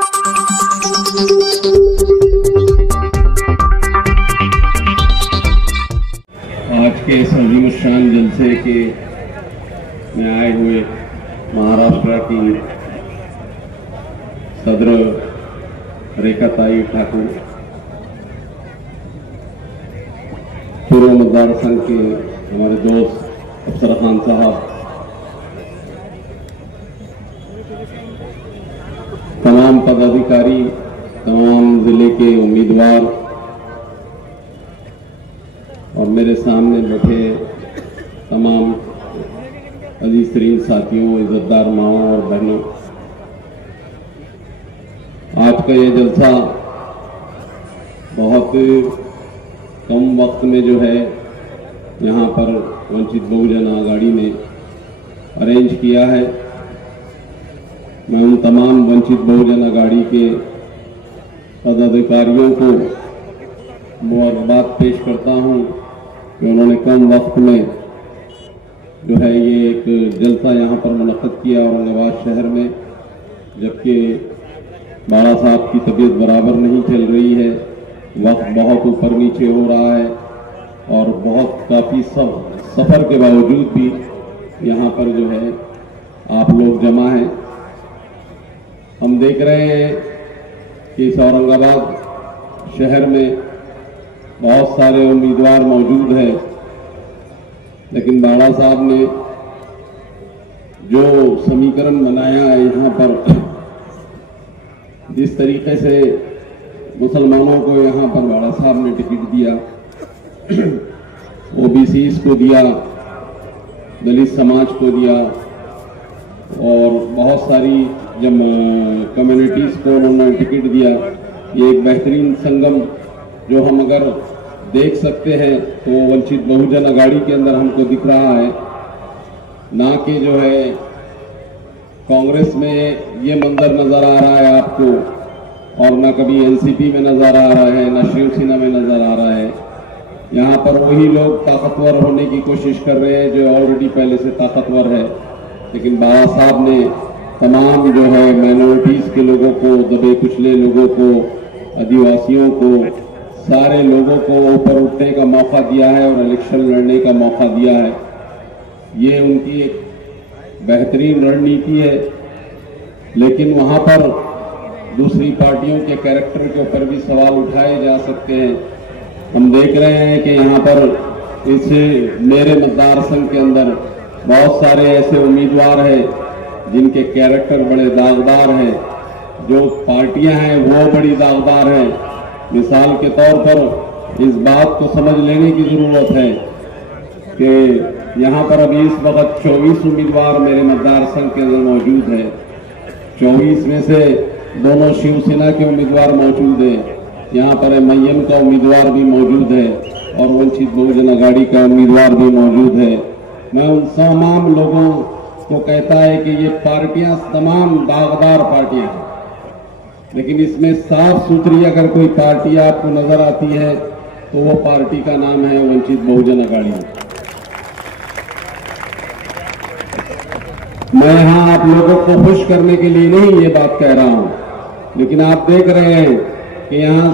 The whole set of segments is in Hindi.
आज के सजीमुशान जलसे के में आए हुए महाराष्ट्र की सदर रेखाताई ठाकुर, पूर्व मतदार संघ के हमारे दोस्त अफसर खान साहब, तमाम पदाधिकारी, तमाम जिले के उम्मीदवार और मेरे सामने बैठे तमाम अजीज तरीन साथियों, इज्जतदार माओं और बहनों, आज का ये जलसा बहुत कम वक्त में जो है यहाँ पर वंचित बहुजन आघाड़ी ने अरेंज किया है। मैं उन तमाम वंचित बहुजन आघाड़ी के पदाधिकारियों को मुबारकबाद पेश करता हूँ कि उन्होंने कम वक्त में जो है ये एक जलसा यहाँ पर मुनक्किद किया औरंगाबाद शहर में, जबकि बाला साहब की तबीयत बराबर नहीं चल रही है, वक्त बहुत ऊपर नीचे हो रहा है और बहुत काफ़ी सफ़र के बावजूद भी यहाँ पर जो है आप लोग जमा हैं। हम देख रहे हैं कि इस औरंगाबाद शहर में बहुत सारे उम्मीदवार मौजूद हैं, लेकिन बाला साहब ने जो समीकरण बनाया है यहाँ पर, जिस तरीके से मुसलमानों को यहाँ पर बाला साहब ने टिकट दिया, ओबीसीज को दिया, दलित समाज को दिया और बहुत सारी जब कम्युनिटीज को उन्होंने टिकट दिया, ये एक बेहतरीन संगम जो हम अगर देख सकते हैं तो वंचित बहुजन आघाड़ी के अंदर हमको दिख रहा है। ना कि जो है कांग्रेस में ये मंजर नजर आ रहा है आपको, और ना कभी एनसीपी में नजर आ रहा है, ना शिवसेना में नजर आ रहा है। यहाँ पर वही लोग ताकतवर होने की कोशिश कर रहे हैं जो ऑलरेडी पहले से ताकतवर है, लेकिन बाला साहब ने तमाम जो है माइनॉरिटीज के लोगों को, दबे कुचले लोगों को, आदिवासियों को, सारे लोगों को ऊपर उठने का मौका दिया है और इलेक्शन लड़ने का मौका दिया है। ये उनकी एक बेहतरीन रणनीति है, लेकिन वहाँ पर दूसरी पार्टियों के कैरेक्टर के ऊपर भी सवाल उठाए जा सकते हैं। हम देख रहे हैं कि यहाँ पर इस मेरे मतदार संघ के अंदर बहुत सारे ऐसे उम्मीदवार हैं जिनके कैरेक्टर बड़े दागदार हैं, जो पार्टियां हैं वो बड़ी दागदार हैं। मिसाल के तौर पर इस बात को समझ लेने की जरूरत है कि यहाँ पर अभी इस वक्त 24 उम्मीदवार मेरे मतदार संघ के अंदर मौजूद है। 24 में से दोनों शिवसेना के उम्मीदवार मौजूद हैं, यहाँ पर एमआईएम का उम्मीदवार भी मौजूद है और वंचित बहुजन आघाड़ी का उम्मीदवार भी मौजूद है। मैं उन तमाम लोगों को कहता है कि ये पार्टियां तमाम दागदार पार्टियां हैं, लेकिन इसमें साफ सुथरी अगर कोई पार्टी आपको नजर आती है तो वो पार्टी का नाम है वंचित बहुजन आघाड़ी। मैं यहाँ आप लोगों को खुश करने के लिए नहीं ये बात कह रहा हूँ, लेकिन आप देख रहे हैं कि यहाँ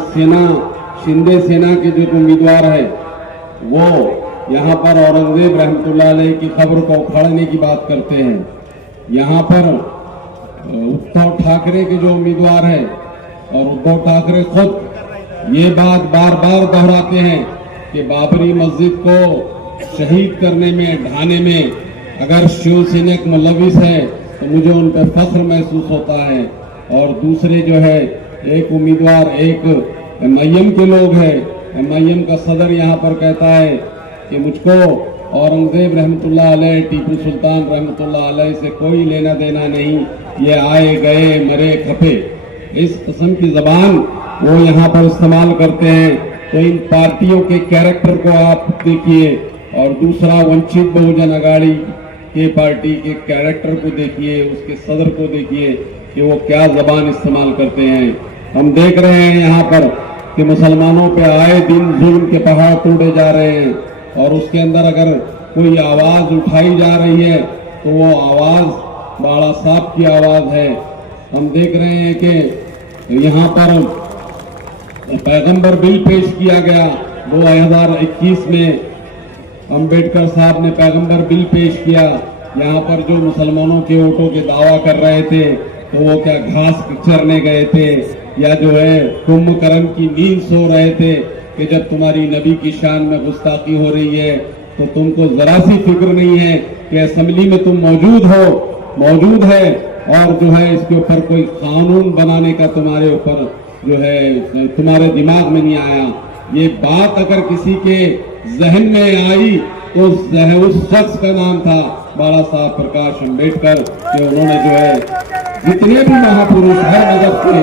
शिंदे सेना के जो उम्मीदवार है वो यहाँ पर औरंगजेब रहमतुल्लाह अलैह की खबर को उखाड़ने की बात करते हैं। यहाँ पर उद्धव ठाकरे के जो उम्मीदवार है और उद्धव ठाकरे खुद ये बात बार बार दोहराते हैं कि बाबरी मस्जिद को शहीद करने में, ढाने में अगर शिवसैनिक मुलविस है तो मुझे उन पर फख्र महसूस होता है। और दूसरे जो है एक उम्मीदवार, एक एमआईएम के लोग हैं, एमआईएम का सदर यहाँ पर कहता है कि मुझको औरंगजेब रहमतुल्लाह अलैह, टीपू सुल्तान रहमतुल्लाह अलैह से कोई लेना देना नहीं, ये आए गए मरे खपे, इस किस्म की जबान वो यहाँ पर इस्तेमाल करते हैं। तो इन पार्टियों के कैरेक्टर को आप देखिए और दूसरा वंचित बहुजन आघाड़ी के पार्टी के कैरेक्टर को देखिए, उसके सदर को देखिए कि वो क्या जबान इस्तेमाल करते हैं। हम देख रहे हैं यहाँ पर कि मुसलमानों पे आए दिन जुल्म के पहाड़ टूटे जा रहे हैं और उसके अंदर अगर कोई आवाज उठाई जा रही है तो वो आवाज बाला साहब की आवाज है। हम देख रहे हैं कि यहाँ पर पैगंबर बिल पेश किया गया 2021 में। अंबेडकर साहब ने पैगंबर बिल पेश किया। यहाँ पर जो मुसलमानों के वोटों के दावा कर रहे थे तो वो क्या घास चरने गए थे या जो है कुंभकर्ण की नींद सो रहे थे कि जब तुम्हारी नबी की शान में गुस्ताखी हो रही है तो तुमको जरा सी फिक्र नहीं है कि असेंबली में तुम मौजूद है और जो है इसके ऊपर कोई कानून बनाने का तुम्हारे ऊपर जो है तुम्हारे दिमाग में नहीं आया। ये बात अगर किसी के जहन में आई तो उस शख्स का नाम था बाला साहब प्रकाश अम्बेडकर कि उन्होंने जो है जितने भी महापुरुष हर मजहब के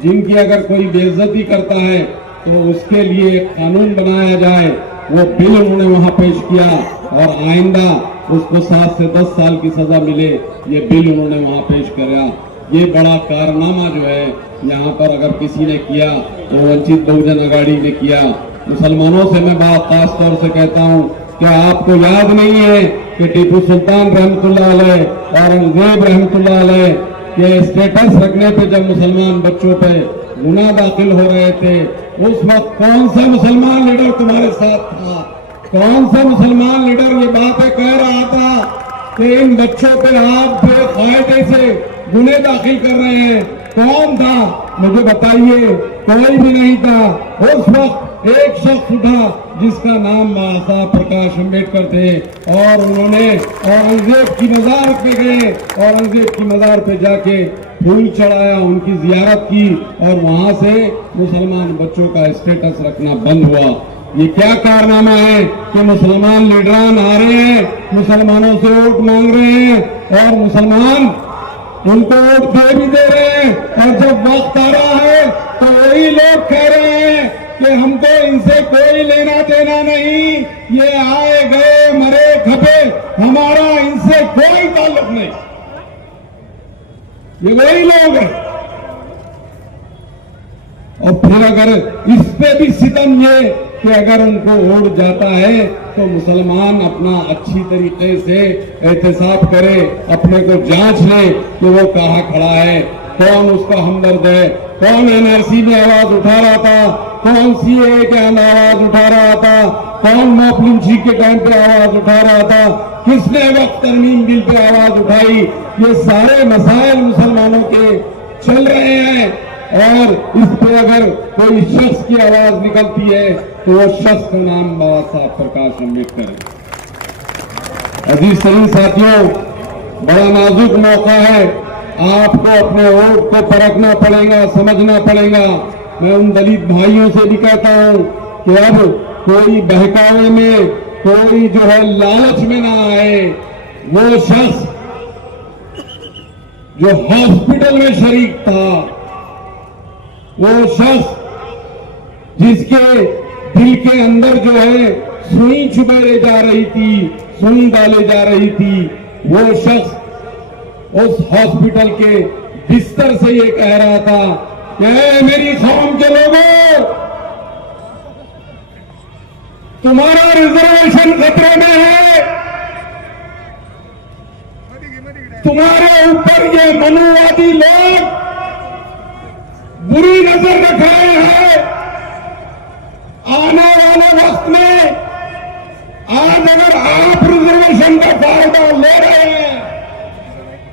जिनकी अगर कोई बेइज्जती करता है तो उसके लिए कानून बनाया जाए, वो बिल उन्होंने वहां पेश किया और आइंदा उसको 7 से 10 साल की सजा मिले, ये बिल उन्होंने वहां पेश किया। ये बड़ा कारनामा जो है यहाँ पर अगर किसी ने किया तो वंचित बहुजन अघाड़ी ने किया। मुसलमानों से मैं बात खास तौर से कहता हूँ कि आपको याद नहीं है कि टीपू सुल्तान रहमतुल्लाह अलैह और औरंगजेब रहमतुल्लाह अलैह के स्टेटस रखने पे जब मुसलमान बच्चों पे गुनाह दाखिल हो रहे थे, उस वक्त कौन सा मुसलमान लीडर तुम्हारे साथ था? कौन सा मुसलमान लीडर ये बातें कह रहा था कि इन बच्चों पे आप बेकायदे से गुनाह दाखिल कर रहे हैं? कौन था? मुझे बताइए। कोई भी नहीं था। उस वक्त एक शख्स उठा जिसका नाम बाला साहब प्रकाश अम्बेडकर थे और उन्होंने औरंगजेब की मजार पे गए, औरंगजेब की मजार पे जाके फूल चढ़ाया, उनकी जियारत की और वहां से मुसलमान बच्चों का स्टेटस रखना बंद हुआ। ये क्या कारनामा है कि मुसलमान लीडरान आ रहे हैं, मुसलमानों से वोट मांग रहे हैं और मुसलमान उनको वोट भी दे रहे हैं और जब वक्त आ रहा है तो वही लोग कह रहे हैं कि हमको इनसे कोई लेना देना नहीं, ये आए गए मरे खपे, हमारा इनसे कोई ताल्लुक नहीं। ये वही लोग हैं। और फिर अगर इस पे भी सितम ये कि अगर उनको वोट जाता है तो मुसलमान अपना अच्छी तरीके से एहतसाब करे, अपने को जांच ले कि वो कहाँ खड़ा है, कौन उसका हमदर्द है, कौन एनआरसी में आवाज उठा रहा था, कौन सीएए के आवाज उठा रहा था, कौन मॉब लिंचिंग के टाइम पे आवाज उठा रहा था, किसने वक्त तरमीम बिल पे आवाज उठाई। ये सारे मसाइल मुसलमानों के चल रहे हैं और इस पे अगर कोई शख्स की आवाज निकलती है तो वो शख्स का नाम बाला साहब प्रकाश अम्बेडकर है। अजीज तरीन साथियों, बड़ा नाजुक मौका है, आपको अपने वोट को परखना पड़ेगा, समझना पड़ेगा। मैं उन दलित भाइयों से भी कहता हूं कि अब कोई बहकावे में, कोई जो है लालच में ना आए। वो शख्स जो हॉस्पिटल में शरीक था, वो शख्स जिसके दिल के अंदर जो है सुई चुभे जा रही थी, सुई डाले जा रही थी, वो शख्स उस हॉस्पिटल के बिस्तर से ये कह रहा था कि मेरी कौम के लोगों, तुम्हारा रिजर्वेशन खतरे में है, तुम्हारे ऊपर ये मनुवादी लोग बुरी नजर रखाए हैं। आने वाले वक्त में आज अगर आप रिजर्वेशन का फायदा ले रहे हैं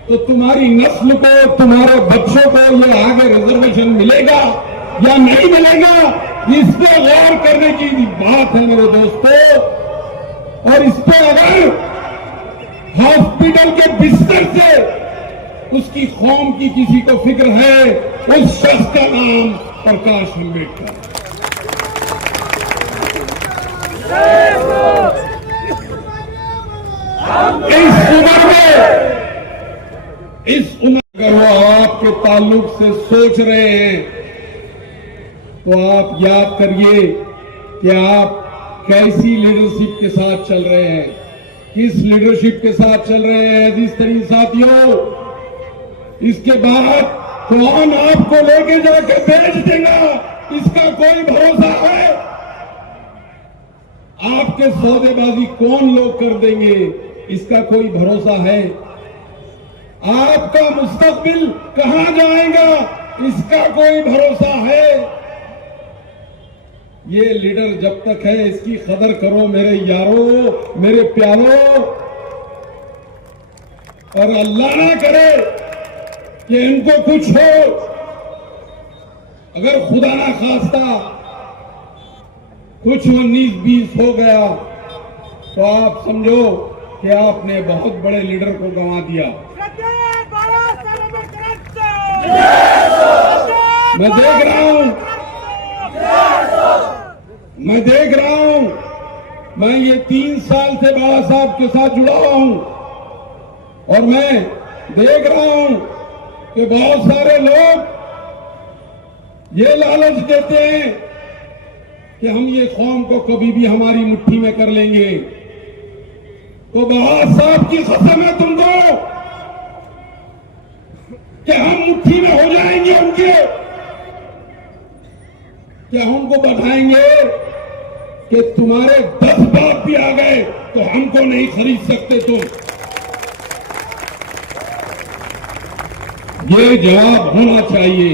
तो तुम्हारी नस्ल को, तुम्हारे बच्चों को ये आगे रिजर्वेशन मिलेगा या नहीं मिलेगा, इस पे गौर करने की बात है मेरे दोस्तों। और इस पे अगर हॉस्पिटल के बिस्तर से उसकी कौम की किसी को फिक्र है, उस शख्स का नाम प्रकाश अम्बेडकर। इस उम्र अगर वो आपके ताल्लुक से सोच रहे हैं तो आप याद करिए कि आप कैसी लीडरशिप के साथ चल रहे हैं, किस लीडरशिप के साथ चल रहे हैं। अजीज तरीन साथियों, इसके बाद कौन आपको लेके जाके बेच देगा, इसका कोई भरोसा है? आपके सौदेबाजी कौन लोग कर देंगे, इसका कोई भरोसा है? आपका मुस्तकबिल कहां जाएगा, इसका कोई भरोसा है? ये लीडर जब तक है इसकी कदर करो मेरे यारों, मेरे प्यारों। और अल्लाह ना करे कि इनको कुछ हो, अगर खुदा ना खास्ता कुछ 19-20 हो गया तो आप समझो कि आपने बहुत बड़े लीडर को गंवा दिया। मैं देख रहा हूं, मैं ये 3 साल से बाबा साहब के साथ जुड़ा हूं और मैं देख रहा हूं कि बहुत सारे लोग ये लालच देते हैं कि हम ये कौम को कभी भी हमारी मुट्ठी में कर लेंगे। तो बाबा साहब की कसम है तुमको कि हम मुट्ठी में हो जाएंगे उनके, क्या हमको बताएंगे कि तुम्हारे 10 बाप भी आ गए तो हमको नहीं खरीद सकते तुम। ये जवाब होना चाहिए,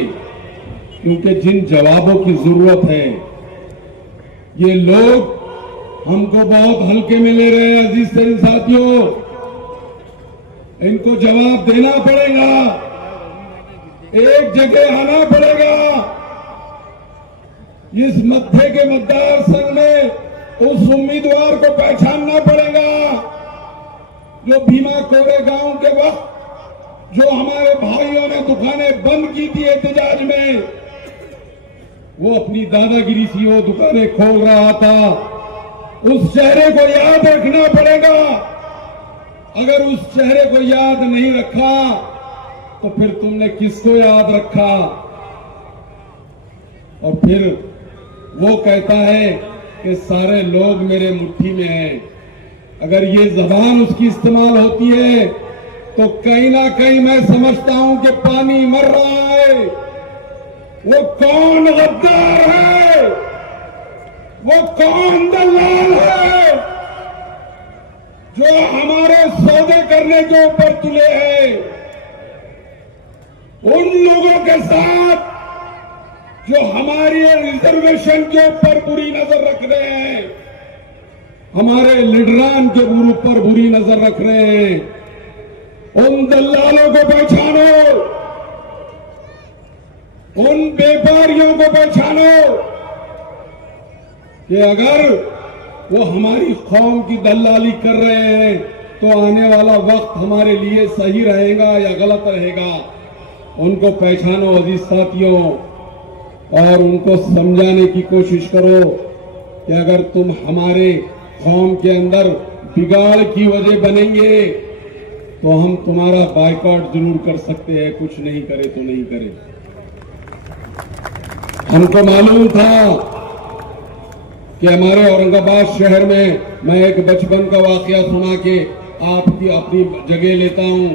क्योंकि जिन जवाबों की जरूरत है ये लोग हमको बहुत हल्के में ले रहे हैं। अजीज तेरे साथियों, इनको जवाब देना पड़ेगा, एक जगह आना पड़ेगा। इस मध्य के मतदार संघ में उस उम्मीदवार को पहचानना पड़ेगा जो भीमा कोरे गांव के वक्त जो हमारे भाइयों ने दुकानें बंद की थी एहतजाज में, वो अपनी दादागिरी से वो दुकानें खोल रहा था। उस चेहरे को याद रखना पड़ेगा। अगर उस चेहरे को याद नहीं रखा तो फिर तुमने किसको याद रखा? और फिर वो कहता है कि सारे लोग मेरे मुट्ठी में हैं। अगर ये जबान उसकी इस्तेमाल होती है तो कहीं ना कहीं मैं समझता हूं कि पानी मर रहा है। वो कौन गद्दार है, वो कौन दलाल है जो हमारे सौदे करने के ऊपर तुले हैं? उन लोगों के साथ जो हमारी रिजर्वेशन के ऊपर बुरी नजर रख रहे हैं, हमारे लीडरान के ऊपर बुरी नजर रख रहे हैं, उन दलालों को पहचानो, उन व्यापारियों को पहचानो कि अगर वो हमारी कौम की दलाली कर रहे हैं तो आने वाला वक्त हमारे लिए सही रहेगा या गलत रहेगा। उनको पहचानो अजीज साथियों, और उनको समझाने की कोशिश करो कि अगर तुम हमारे कौम के अंदर बिगाड़ की वजह बनेंगे तो हम तुम्हारा बायकॉट जरूर कर सकते हैं, कुछ नहीं करे तो नहीं करे। हमको मालूम था कि हमारे औरंगाबाद शहर में, मैं एक बचपन का वाकया सुना के आपकी अपनी जगह लेता हूं।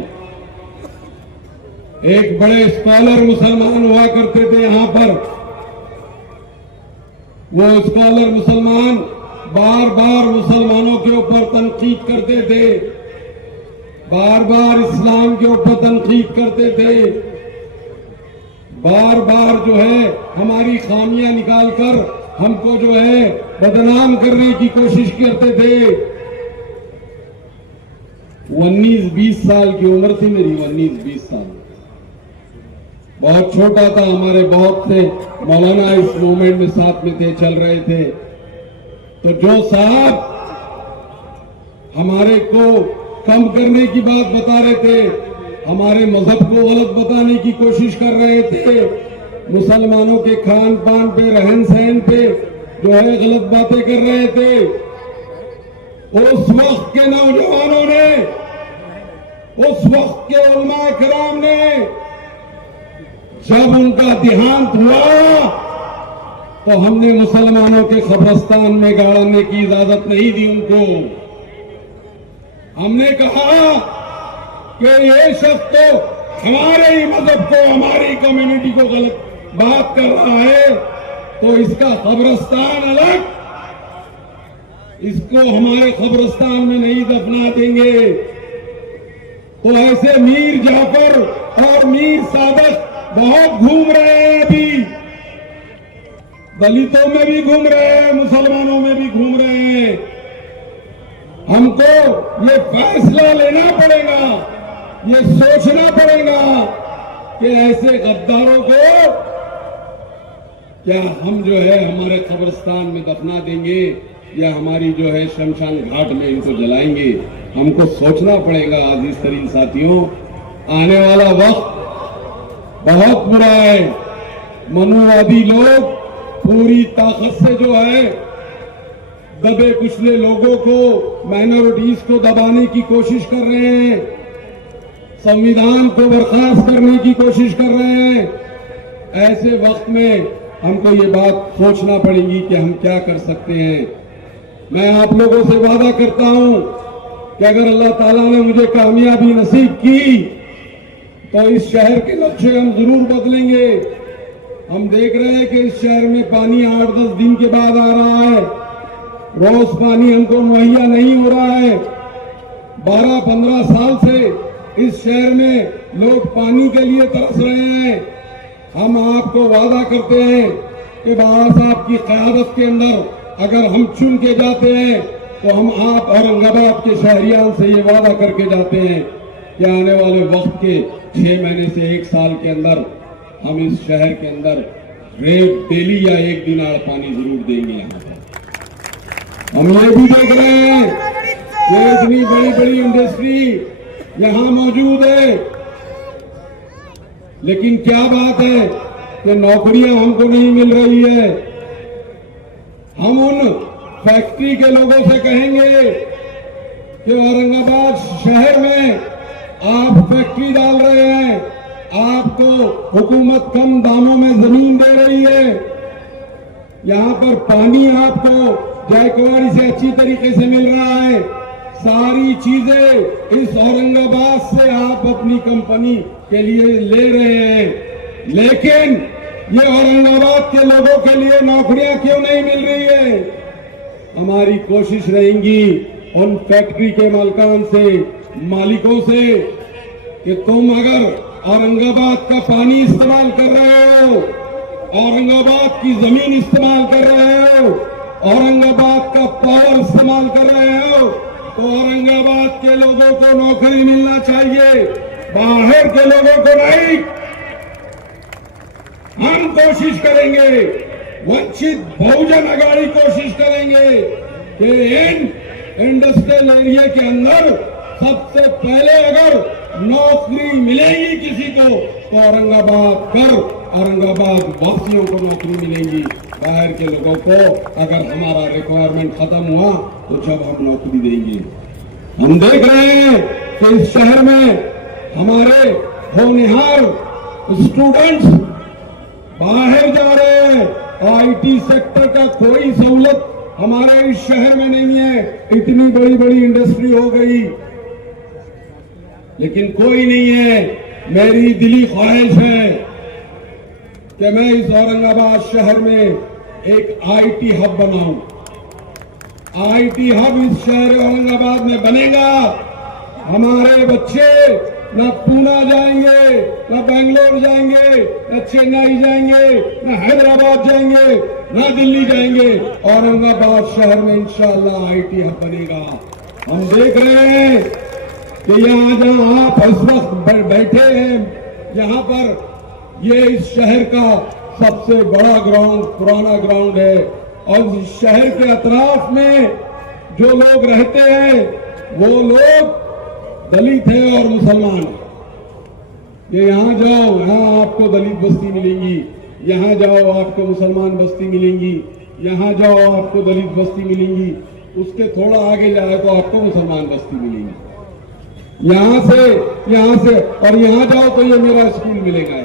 एक बड़े स्कॉलर मुसलमान हुआ करते थे यहां पर। वो स्कॉलर मुसलमान बार बार मुसलमानों के ऊपर तनकीद करते थे, बार बार इस्लाम के ऊपर तनकीद करते थे, बार बार जो है हमारी खामियां निकालकर हमको जो है बदनाम करने की कोशिश करते थे। 19-20 साल की उम्र थी मेरी, 19-20 साल, बहुत छोटा था। हमारे बहुत से मौलाना इस मूवमेंट में साथ में थे, चल रहे थे। तो जो साहब हमारे को कम करने की बात बता रहे थे, हमारे मजहब को गलत बताने की कोशिश कर रहे थे, मुसलमानों के खान पान पे, रहन सहन पे जो है गलत बातें कर रहे थे, उस वक्त के नौजवानों ने, उस वक्त के उलमा किराम ने जब उनका देहांत हुआ तो हमने मुसलमानों के कब्रिस्तान में गाड़ने की इजाजत नहीं दी उनको। हमने कहा कि ये शख्स तो हमारे ही मजहब को, हमारी कम्युनिटी को गलत बात कर रहा है, तो इसका कब्रिस्तान अलग, इसको हमारे कब्रिस्तान में नहीं दफना देंगे। तो ऐसे मीर जाफर और मीर सादक बहुत घूम रहे हैं, अभी दलितों में भी घूम रहे हैं, मुसलमानों में भी घूम रहे हैं। हमको ये फैसला लेना पड़ेगा, ये सोचना पड़ेगा कि ऐसे गद्दारों को क्या हम जो है हमारे कब्रिस्तान में दफना देंगे या हमारी जो है शमशान घाट में इनको जलाएंगे। हमको सोचना पड़ेगा अजीज तरीन साथियों, आने वाला वक्त बहुत बुरा है। मनुवादी लोग पूरी ताकत से जो है दबे कुचले लोगों को, माइनॉरिटीज को दबाने की कोशिश कर रहे हैं, संविधान को बर्खास्त करने की कोशिश कर रहे हैं। ऐसे वक्त में हमको ये बात सोचना पड़ेगी कि हम क्या कर सकते हैं। मैं आप लोगों से वादा करता हूं कि अगर अल्लाह ताला ने मुझे कामयाबी नसीब की तो इस शहर के नक्शे हम जरूर बदलेंगे। हम देख रहे हैं कि इस शहर में पानी 8-10 दिन के बाद आ रहा है, रोज पानी हमको मुहैया नहीं हो रहा है। 12-15 साल से इस शहर में लोग पानी के लिए तरस रहे हैं। हम आपको वादा करते हैं कि बाबा साहब की क़यादत के अंदर अगर हम चुन के जाते हैं तो हम आप औरंगाबाद के शहरियान से ये वादा करके जाते हैं कि आने वाले वक्त के 6 महीने से 1 साल के अंदर हम इस शहर के अंदर डेली या 1 दिन पानी जरूर देंगे। यहाँ पर हम ये भी देख रहे हैं कि इतनी बड़ी बड़ी इंडस्ट्री यहाँ मौजूद है, लेकिन क्या बात है कि नौकरियां हमको नहीं मिल रही है। हम उन फैक्ट्री के लोगों से कहेंगे कि औरंगाबाद शहर में आप फैक्ट्री डाल रहे हैं, आपको हुकूमत कम दामों में जमीन दे रही है, यहां पर पानी आपको जायकवाड़ी से अच्छी तरीके से मिल रहा है, सारी चीजें इस औरंगाबाद से आप अपनी कंपनी के लिए ले रहे हैं, लेकिन ये औरंगाबाद के लोगों के लिए नौकरियां क्यों नहीं मिल रही है। हमारी कोशिश रहेगी उन फैक्ट्री के मालिकान से, मालिकों से कि तुम अगर औरंगाबाद का पानी इस्तेमाल कर रहे हो, औरंगाबाद की जमीन इस्तेमाल कर रहे हो, औरंगाबाद का पावर इस्तेमाल कर रहे हो, तो औरंगाबाद के लोगों को नौकरी मिलना चाहिए, बाहर के लोगों को नहीं। हम कोशिश करेंगे, वंचित बहुजन अघाड़ी कोशिश करेंगे कि इन इंडस्ट्रियल एरिया के अंदर सबसे पहले अगर नौकरी मिलेगी किसी को तो औरंगाबाद वासियों को नौकरी मिलेगी। बाहर के लोगों को अगर हमारा रिक्वायरमेंट खत्म हुआ तो जब हम नौकरी देंगे। हम देख रहे हैं कि इस शहर में हमारे होनहार स्टूडेंट्स बाहर जा रहे हैं। आईटी सेक्टर का कोई सहूलत हमारे इस शहर में नहीं है, इतनी बड़ी बड़ी इंडस्ट्री हो गई, लेकिन कोई नहीं है। मेरी दिली ख्वाहिश है कि मैं इस औरंगाबाद शहर में एक आईटी हब बनाऊं। आईटी हब इस शहर औरंगाबाद में बनेगा। हमारे बच्चे न पूना जाएंगे, न बेंगलोर जाएंगे, न चेन्नई जाएंगे, न हैदराबाद जाएंगे, न दिल्ली जाएंगे। औरंगाबाद शहर में इंशाअल्लाह आईटी हब बनेगा। हम देख रहे हैं कि यहाँ जहाँ आप इस वक्त बैठे हैं, यहाँ पर ये इस शहर का सबसे बड़ा ग्राउंड, पुराना ग्राउंड है, और इस शहर के अतराफ में जो लोग रहते हैं वो लोग दलित है और मुसलमान। ये यहाँ जाओ, यहाँ आपको दलित बस्ती मिलेंगी, यहाँ जाओ आपको मुसलमान बस्ती मिलेंगी, यहाँ जाओ आपको दलित बस्ती मिलेंगी, उसके थोड़ा आगे जाए तो आपको मुसलमान बस्ती मिलेंगी। यहाँ से और यहाँ जाओ तो ये मेरा स्कूल मिलेगा।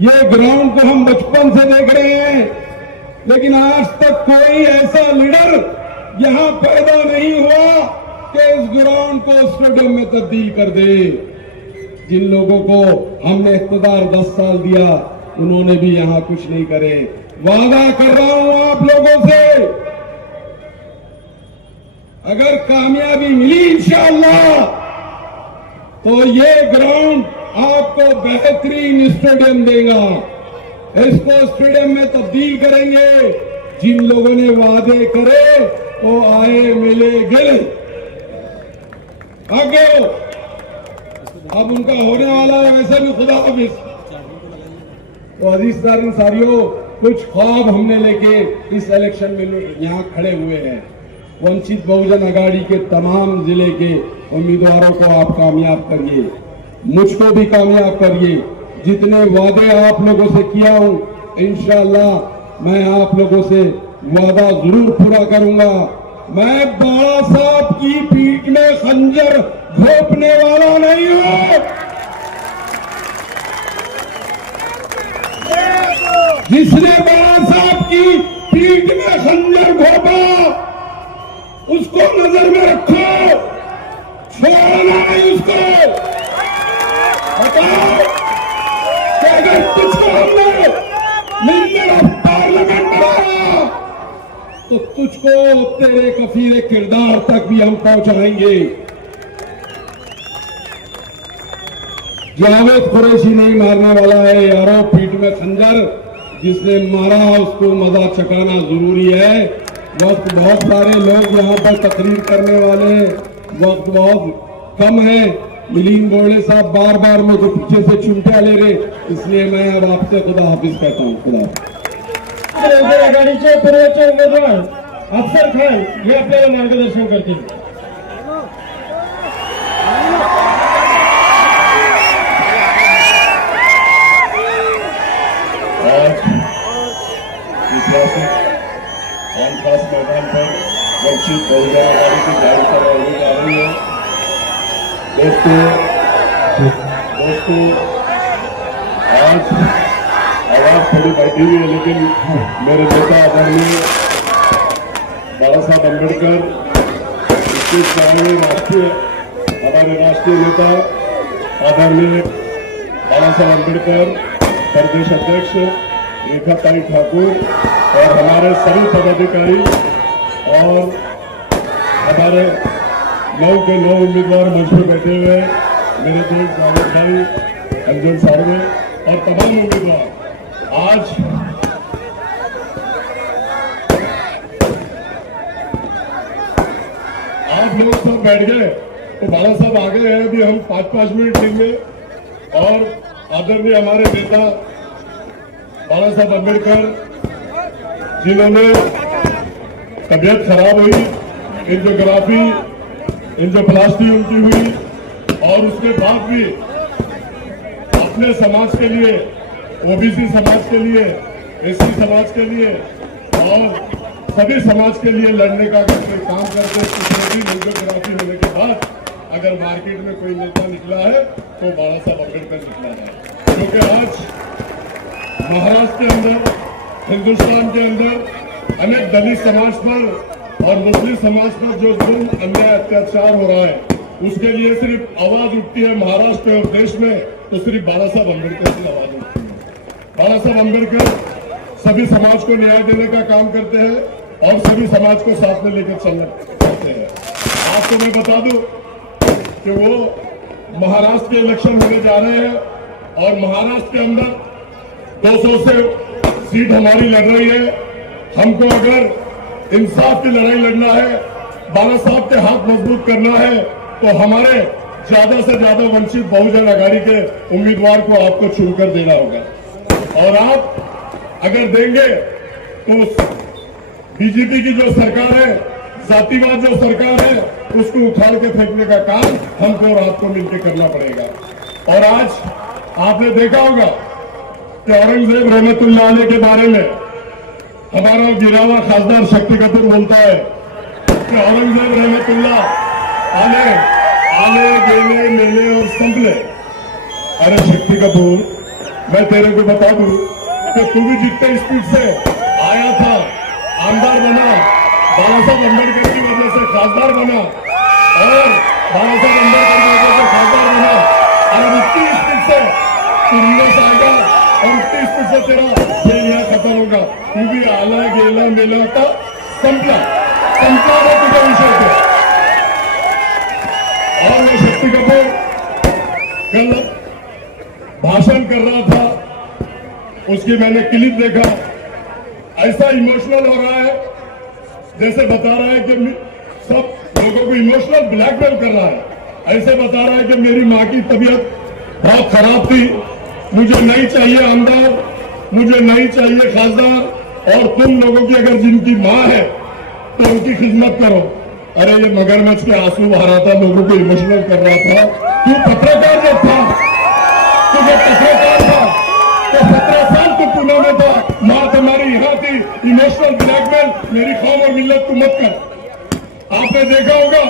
ये ग्राउंड को हम बचपन से देख रहे हैं, लेकिन आज तक कोई ऐसा लीडर यहाँ पैदा नहीं हुआ कि इस ग्राउंड को स्टेडियम में तब्दील कर दे। जिन लोगों को हमने इख्तियार 10 साल दिया, उन्होंने भी यहाँ कुछ नहीं करे। वादा कर रहा हूं आप लोगों से, अगर कामयाबी मिली इंशाअल्लाह तो ये ग्राउंड आपको बेहतरीन स्टेडियम देगा। इसको स्टेडियम में तब्दील करेंगे। जिन लोगों ने वादे करे वो आए मिले गए। आगे अब उनका होने वाला है, वैसे भी खुदा हाफिज। तो अजीज सारियों, कुछ ख्वाब हमने लेके इस इलेक्शन में यहाँ खड़े हुए हैं। वंचित बहुजन अघाड़ी के तमाम जिले के उम्मीदवारों को आप कामयाब करिए, मुझको भी कामयाब करिए। जितने वादे आप लोगों से किया हूं, इंशाअल्लाह मैं आप लोगों से वादा जरूर पूरा करूंगा। मैं बाला साहब की पीठ में खंजर घोंपने वाला नहीं हूं। जिसने बाला साहब की पीठ में खंजर घोंपा उसको नजर में रखो, छोड़ना नहीं उसको। बताओ कि अगर तुझको हमने मेंबर ऑफ पार्लियामेंट बनाया तो तुझको तेरे कफीरे किरदार तक भी हम पहुंचाएंगे। जावेद कुरैशी नहीं मारने वाला है यारों पीठ में खंजर। जिसने मारा उसको मजा चकाना जरूरी है। वक्त बहुत सारे लोग यहाँ पर तकरीर करने वाले हैं, वक्त बहुत कम है। मिलीन बोर्डे साहब बार बार मेरे को पीछे से चिमटा ले रहे, इसलिए मैं अब आपसे खुदा हाफिज कहता हूँ। खुदा आघाडीचे पूर्वचे उमेदवार अफसर खान हे आपल्याला मार्गदर्शन करतील। खास मैदान पर वंचित बहुजन अघाड़ी की गाड़ी पर होने जा रही है। दोस्तों आज आवाज थोड़ी बैठी हुई है, लेकिन मेरे नेता आदरणीय बाला साहब अम्बेडकर, इसके चाहे हमारे राष्ट्रीय नेता आदरणीय बाला साहब अम्बेडकर, प्रदेश अध्यक्ष रेखा ताई ठाकुर और हमारे सभी पदाधिकारी और हमारे 9 के 9 उम्मीदवार मंच पर बैठे हुए मेरे दोस्त जावेद भाई, अंजन साड़वे और तमाम उम्मीदवार, आज आप लोग सब बैठ गए तो बाला साहब आ गए हैं। अभी हम 5-5 मिनट लेंगे और आदरणीय हमारे नेता बाला साहब अम्बेडकर, जिन्होंने तबीयत खराब हुई, एंजियोग्राफी एंजियोप्लास्टी उनकी हुई और उसके बाद भी अपने समाज के लिए, ओबीसी समाज के लिए, एससी समाज के लिए और सभी समाज के लिए लड़ने का काम करते एंजियोग्राफी होने के बाद अगर मार्केट में कोई नेता निकला है तो बाला साहब अम्बेडकर निकला है। क्योंकि आज महाराष्ट्र के अंदर, हिंदुस्तान के अंदर अनेक दलित समाज पर और मुस्लिम समाज पर जो जुल्म अन्याय अत्याचार हो रहा है, उसके लिए सिर्फ आवाज उठती है महाराष्ट्र और देश में तो सिर्फ बाला साहब अम्बेडकर की आवाज उठती है। बाला साहब अम्बेडकर सभी समाज को न्याय देने का काम करते हैं और सभी समाज को साथ में लेकर चलना चाहते हैं। आपको मैं बता दूं कि वो महाराष्ट्र के इलेक्शन होने जा रहे हैं और महाराष्ट्र के अंदर 200 से सीट हमारी लड़ रही है। हमको अगर इंसाफ की लड़ाई लड़ना है, बाला साहब के हाथ मजबूत करना है तो हमारे ज्यादा से ज्यादा वंचित बहुजन अघाड़ी के उम्मीदवार को आपको चुनकर देना होगा। और आप अगर देंगे तो बीजेपी की जो सरकार है, जातिवाद जो सरकार है, उसको उखाड़ के फेंकने का काम हमको और आपको मिलकर करना पड़ेगा। और आज आपने देखा होगा कि औरंगजेब रहमतुल्लाह अलैह के बारे में हमारा गिरावा खासदार शक्ति कपूर बोलता है कि औरंगजेब रहमतुल्लाह अलैह आले गेले मेले और संभले। अरे शक्ति कपूर, मैं तेरे को बता दूं कि तू भी जितने स्पीड से आया था, आमदार बना, बाला साहब अम्बेडकर की वजह से खासदार बना और बाला साहब अम्बेडकर की वजह से खासदार बना, और उतनी स्पीड से तू रिवर्स आएगा और उतनी स्पीड से तेरा खेल यहाँ खत्म होगा। तू भी आला गेला मेला था, संपला का तुझा विषय थे। और मैं शक्ति कपूर कल भाषण कर रहा था, उसकी मैंने क्लिप देखा। ऐसा इमोशनल हो रहा है जैसे बता रहा है कि सब लोगों को इमोशनल ब्लैकमेल कर रहा है। ऐसे बता रहा है कि मेरी माँ की तबीयत बहुत खराब थी, मुझे नहीं चाहिए आमदार, मुझे नहीं चाहिए खासदार, और तुम लोगों की अगर जिनकी माँ है तो उनकी खिदमत करो। अरे ये मगरमच्छ के आंसू बहा रहा था, लोगों को इमोशनल कर रहा था। तू पत्रकार जब था, तू जब पत्रकार था तो 17 साल तू पुणे में था, माँ तुम्हारी यहाँ थी। इमोशनल ब्लैकमेल मेरी कौम और मिल्लत तू मत कर। आपने देखा होगा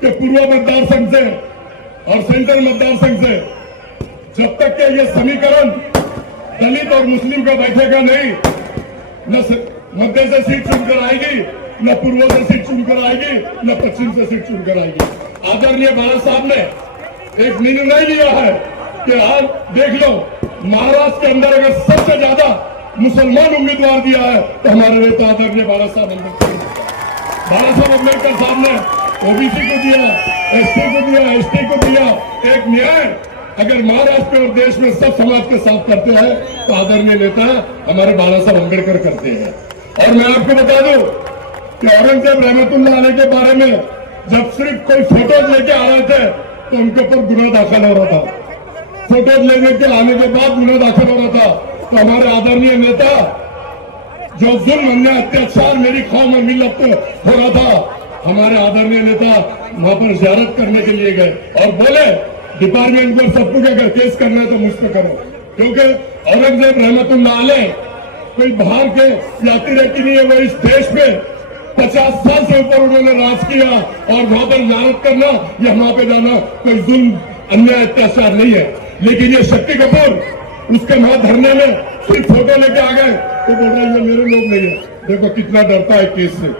कि पूर्व मतदार संघ से और सेंट्रल मतदार संघ से जब तक के ये समीकरण दलित और मुस्लिम का बैठेगा नहीं, न मध्य से सीट चुनकर आएगी, न पूर्व से सीट चुनकर आएगी, न पश्चिम से सीट चुनकर आएगी। आदरणीय बाला साहब ने एक निर्णय लिया है कि आप देख लो, महाराष्ट्र के अंदर अगर सबसे ज्यादा मुसलमान उम्मीदवार दिया है तो हमारे नेता आदरणीय बाला साहब अम्बेडकर साहब ने ओबीसी को दिया, एससी को दिया, एसटी को दिया। एक न्याय अगर महाराष्ट्र और देश में सब समाज के साथ करते हैं तो आदरणीय नेता हमारे बाला साहब अम्बेडकर करते हैं। और मैं आपको बता दूं कि औरंगजेब रहमतुल्लाह अलैह के बारे में जब सिर्फ कोई फोटोज लेके आ रहे थे तो उनके ऊपर गुनाह दाखिल हो रहा था। फोटोज लेने के आने के बाद गुनाह दाखिल हो रहा था। तो हमारे आदरणीय नेता जो जुल्म अन्याय अत्याचार मेरी कौम और मिल्लत पे हो रहा था, हमारे आदरणीय नेता वहां पर जियारत करने के लिए गए और बोले डिपार्टमेंट को सबको अगर केस करना है तो मुझ पर करो, क्योंकि औरंगजेब रहमतुल्लाह अलैह कोई बाहर के यात्री रहती नहीं है। वो इस देश में 50 साल से ऊपर उन्होंने राज किया और वहां पर जियारत करना या वहां पे जाना कोई जुल्म अन्याय अत्याचार नहीं है। लेकिन ये शक्ति कपूर उसके वहां धरने में सिर्फ फोटो लेके आ गए तो बोल रहे हैं मेरे लोग नहीं है। देखो कितना डरता है केस से,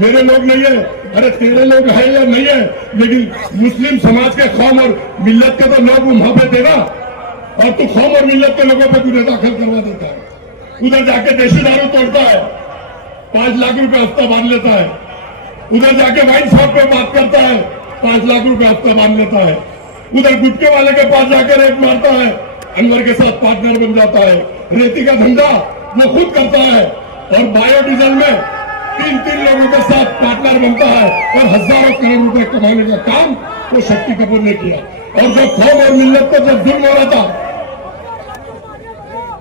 मेरे लोग नहीं है। अरे तेरे लोग है या नहीं है, लेकिन मुस्लिम समाज के कौम और मिल्लत के तो लोग वहां पे थे ना, और तू कौम और मिल्लत के लोगों पे गुनाह दाखिल करवा देता है। उधर जाके देशी दारू तोड़ता है, 5 लाख रुपए हफ्ता बांध लेता है। उधर जाके वाइन शॉप पे बात करता है, 5 लाख रुपए हफ्ता बांध लेता है। उधर गुटके वाले के पास जाके रेट मारता है, अनवर के साथ पार्टनर बन जाता है। रेती का धंधा वो खुद करता है और बायोडीजल में 3 लोगों के साथ पार्टनर बनता है और हजारों करोड़ रुपए कमाने का काम वो शक्ति कपूर ने किया। और जो कौम और मिल्लत को जब जुल्म हो रहा था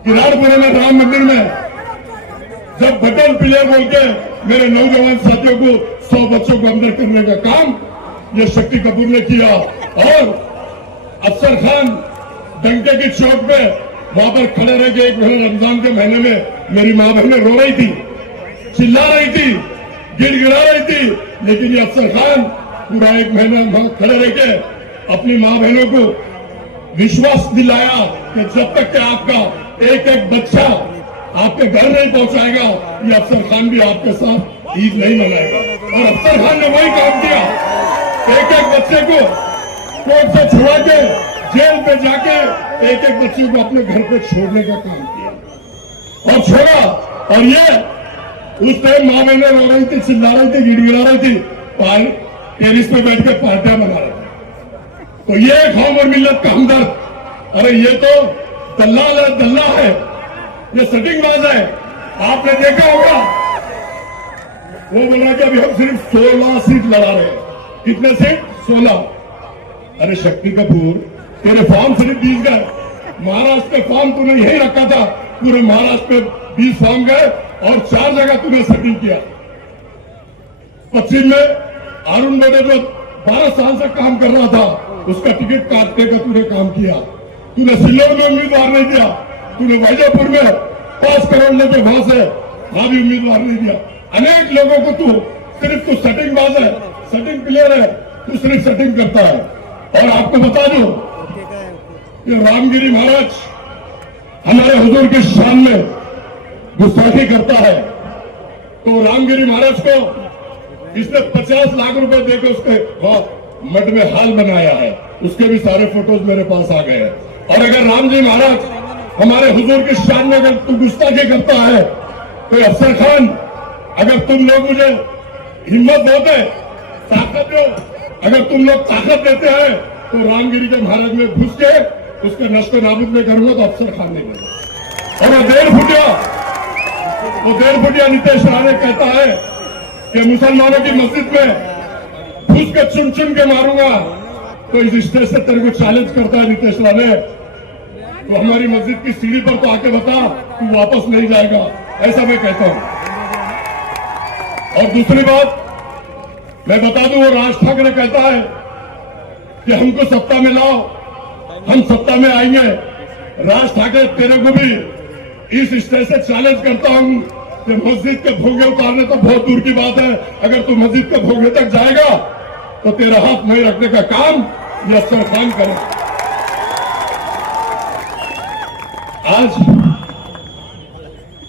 किराड़पुरे में राम मंदिर में, जब बटन प्लेयर बोल के मेरे नौजवान साथियों को 100 बच्चों को अंदर करने का काम ये शक्ति कपूर ने किया। और अफसर खान डंके की चोट पे वहां पर खड़े रह के एक महीने रमजान के महीने में मेरी मां बहनें रो रही थी, चिल्ला रही थी, गिड़गिड़ा रही थी, लेकिन ये अफसर खान पूरा 1 महीना वहां खड़े रह के अपनी मां बहनों को विश्वास दिलाया कि जब तक कि आपका एक एक बच्चा आपके घर नहीं पहुंचाएगा ये अफसर खान भी आपके साथ ईद नहीं मनाएगा। और अफसर खान ने वही काम किया, एक एक बच्चे को कोर्ट से छुड़ा के जेल पे जाके एक एक बच्चे को अपने घर पे छोड़ने का काम किया और छोड़ा। और ये उस टाइम मां बहनें रो रही थी, चिल्ला रही थी, गिड़गिड़ा रही थी, टेरिस पे बैठ के पार्टियां बना रहे थे। तो ये कौम और मिल्लत का हमदर्द। अरे ये तो दल्लाल है, दल्ला है, ये सटिंगबाज है। आपने देखा होगा वो बोला कि अभी हम सिर्फ 16 सीट लड़ा रहे हैं। कितने सीट? 16। अरे शक्ति कपूर तेरे फॉर्म सिर्फ 20 गए, महाराष्ट्र के फॉर्म तूने यही रखा था, पूरे महाराष्ट्र में 20 फॉर्म गए और 4 जगह तूने सेटिंग किया। पश्चिम में अरुण बेटे जो 12 साल से काम कर रहा था उसका टिकट काटने का तूने काम किया। तूने सिल्लोड में उम्मीदवार नहीं दिया, तूने वैजयपुर में 5 करोड़ लेके वहां से वहां भी उम्मीदवार नहीं दिया। अनेक लोगों को तू सिर्फ तू सेटिंगबाज है, सेटिंग प्लेयर है, तू सिर्फ सेटिंग करता है। और आपको बता दूं कि रामगिरी महाराज हमारे हुजूर की शान में गुस्ताखी करता है, तो रामगिरी महाराज को इसने 50 लाख रुपए देकर उसके मठ में हाल बनाया है। उसके भी सारे फोटोज मेरे पास आ गए हैं। और अगर राम जी महाराज हमारे हुजूर की शान में अगर तू गुस्ताखी करता है तो अफसर खान, अगर तुम लोग मुझे हिम्मत देते, ताकत दो, अगर तुम लोग ताकत देते हैं तो रामगिरी के महाराज में घुस के उसको नष्ट नाबूद नहीं करूंगा तो अफसर खान नहीं करूंगा। और वो 1.5 फुटिया नीतीश राणे कहता है कि मुसलमानों की मस्जिद में घुस के चुन चुन के मारूंगा, तो इस स्टेज से तेरे को चैलेंज करता है नीतीश राणे, तो हमारी मस्जिद की सीढ़ी पर तो आके बता, तू वापस नहीं जाएगा, ऐसा मैं कहता हूं। और दूसरी बात मैं बता दूं, वो राज ठाकरे कहता है कि हमको सत्ता में लाओ, हम सत्ता में आएंगे। राज ठाकरे तेरे को भी इस स्टेज से चैलेंज करता हूं कि मस्जिद के भोगे उतारने तो बहुत दूर की बात है, अगर तू मस्जिद के भोगे तक जाएगा तो तेरा हाथ नहीं रखने का काम ये अफसर खान करे। आज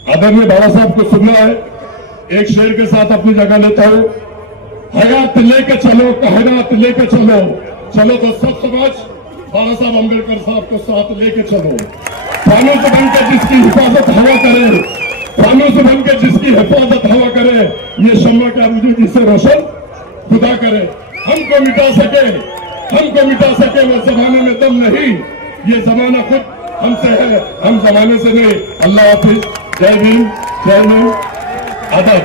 आदरणीय बाबा साहब को सुनना है, एक शेर के साथ अपनी जगह लेता हूं। हयात लेके चलो, कहनात लेके चलो, चलो तो सब समाज बाबा साहब अम्बेडकर साहब को साथ लेके चलो। फानूस बनकर जिसकी हिफाजत हवा करे, फानूस बनकर जिसकी हिफाजत हवा करे, ये शम्मा का मुझे जिसे रोशन खुदा करे। हमको मिटा सके वो जमाने में दम नहीं, ये जमाना खुद हमसे है, हम जमाने से नहीं। अल्लाह हाफिज, जय भीम, जय भीम, आदब।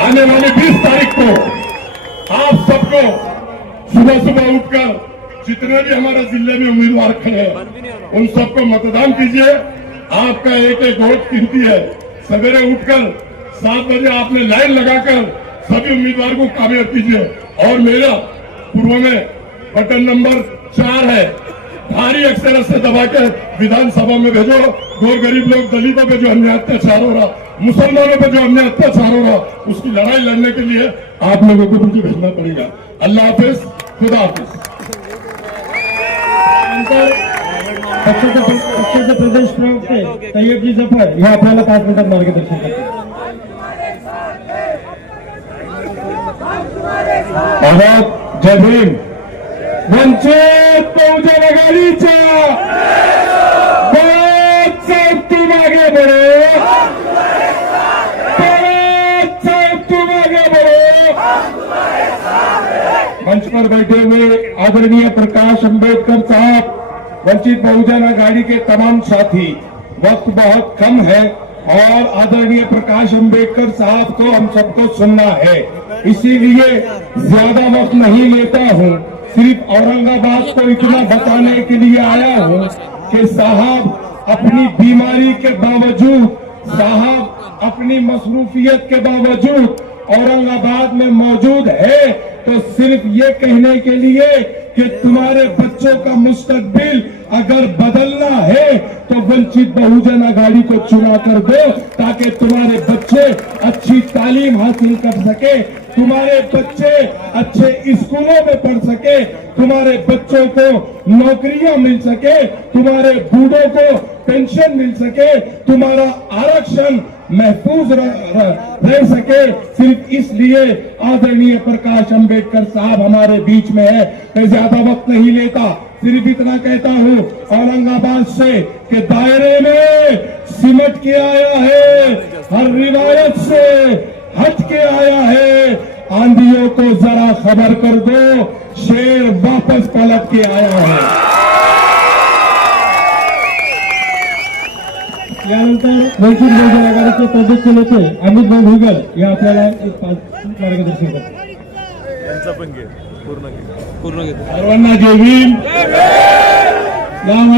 आने वाली 20 तारीख को आप सबको सुबह सुबह उठकर जितने भी हमारे जिले में उम्मीदवार खड़े हैं उन सबको मतदान कीजिए। आपका एक एक वोट कीमती है। सवेरे उठकर 7 बजे आपने लाइन लगाकर सभी उम्मीदवार को कामयाब कीजिए। और मेरा पूर्व में बटन नंबर 4 है, भारी अक्षर से दबा के विधानसभा में भेजो। गौर गरीब लोग, दलितों पे जो अन्याय अत्याचार हो रहा, मुसलमानों पे जो अन्याय अत्याचार हो रहा, उसकी लड़ाई लड़ने के लिए आप लोगों को मुझे भेजना पड़ेगा। अल्लाह हाफिज, खुदा हाफिज। पक्षाचे प्रदेश प्रवक्ते तय्यबजी जफर हे आपल्याला 5 मिनिटात मार्गदर्शन करतील। भारत, जय भीम। वंचित बहुजन आघाडीच्या साहेब तुम आगे बढ़ो, साहेब तुम आगे बढ़ो। मंच पर बैठे हुए आदरणीय प्रकाश अंबेडकर साहब, वंचित बहुजन आघाड़ी के तमाम साथी, वक्त बहुत कम है और आदरणीय प्रकाश अंबेडकर साहब को हम सबको सुनना है, इसीलिए ज्यादा वक्त नहीं लेता हूं। सिर्फ औरंगाबाद को इतना बताने के लिए आया हूं कि साहब अपनी बीमारी के बावजूद, साहब अपनी मसरूफियत के बावजूद औरंगाबाद में मौजूद है, तो सिर्फ ये कहने के लिए कि तुम्हारे बच्चों का मुस्तकबिल अगर बदलना है तो वंचित बहुजन आघाड़ी को चुना कर दो, ताकि तुम्हारे बच्चे अच्छी तालीम हासिल कर सके, तुम्हारे बच्चे अच्छे स्कूलों में पढ़ सके, तुम्हारे बच्चों को नौकरियां मिल सके, तुम्हारे बूढ़ों को पेंशन मिल सके, तुम्हारा आरक्षण महफूज रह सके। सिर्फ इसलिए आदरणीय प्रकाश अंबेडकर साहब हमारे बीच में है। मैं ज्यादा वक्त नहीं लेता, सिर्फ इतना कहता हूं, औरंगाबाद से के दायरे में सिमट के आया है, हर रिवायत से हट के आया है। आंधियों को जरा खबर कर दो, शेर वापस पलट के आया है। यानंतर वंचित बहुजन आघाडीचे प्रदेश नेते अमित भाऊ भुगल हे आपल्याला मार्गदर्शन करतात। सर्वांना जय भीम, सलाम।